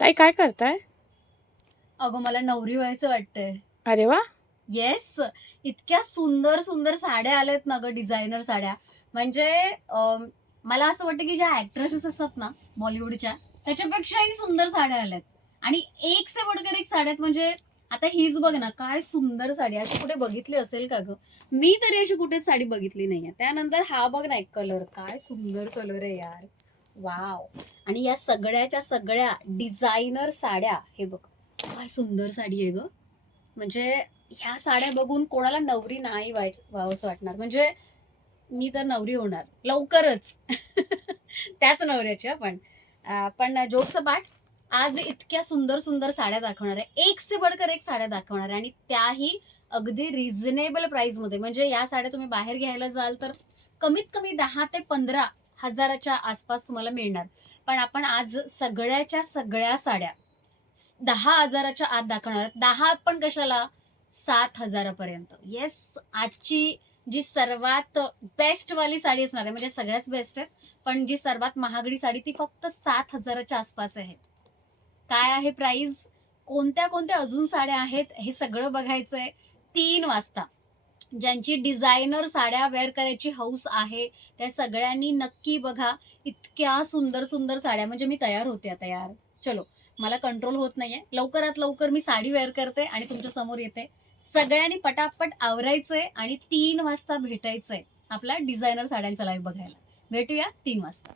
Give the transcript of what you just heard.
ताई काय करताय? अगं मला नवरी व्हायचं वाटतंय. अरे वा. येस. इतक्या सुंदर सुंदर साड्या आल्यात ना गं, डिझायनर साड्या. म्हणजे मला असं वाटतं की ज्या ॲक्ट्रेसेस असतात ना बॉलिवूडच्या, त्याच्यापेक्षाही सुंदर साड्या आल्यात. आणि एक से बढ़कर एक साड्यात. म्हणजे आता हीच बघ ना, काय सुंदर साडी आहे. अशी कुठे बघितली असेल का गं? मी तरी अशी कुठेच साडी बघितली नाहीये. त्यानंतर हा बघ ना, एक कलर, काय सुंदर कलर आहे यार. वॉव! आणि या सगळ्याच्या सगळ्या डिझायनर साड्या, हे बघ काय सुंदर साडी आहे गं. म्हणजे ह्या साड्या बघून कोणाला नवरी नाही व्हावंसं वाटणार. म्हणजे मी तर नवरी होणार लवकरच. त्याच नवऱ्याची हं पण. पण जोक सपाट, आज इतक्या सुंदर सुंदर साड्या दाखवणार आहे. एक से बढ़कर एक साड्या दाखवणार आहे आणि त्याही अगदी रिझनेबल प्राइसमध्ये. म्हणजे या साड्या तुम्ही बाहेर घ्यायला जाल तर कमीत कमी 10 ते 15 हजाराच्या आसपास तुम्हाला मिळणार. पण आपण आज सगळ्याच्या सगळ्या साड्या 10,000च्या आत दाखवणार आहोत. 10 पण कशाला, 7,000पर्यंत. येस. आजची जी सर्वात बेस्ट वाली साडी असणार आहे, म्हणजे सगळ्याच बेस्ट आहेत, पण जी सर्वात महागडी साडी ती फक्त 7,000च्या आसपास आहे. काय आहे प्राइस, कोणत्या कोणत्या अजून साड्या आहेत, हे सगळं बघायचंय 3 वाजता. ज्यांची डिझायनर साड्या वेअर करायची हौस आहे, त्या सगळ्यांनी नक्की बघा. इतक्या सुंदर सुंदर साड्या. म्हणजे मी तयार होते आता यार. चलो, मला कंट्रोल होत नाहीये. लवकरात लवकर मी साडी वेअर करते आणि तुमच्या समोर येते. सगळ्यांनी पटापट आवरायचंय आणि 3 वाजता भेटायचंय आपल्या डिझायनर साड्यांचा लाईव्ह बघायला. भेटूया 3 वाजता.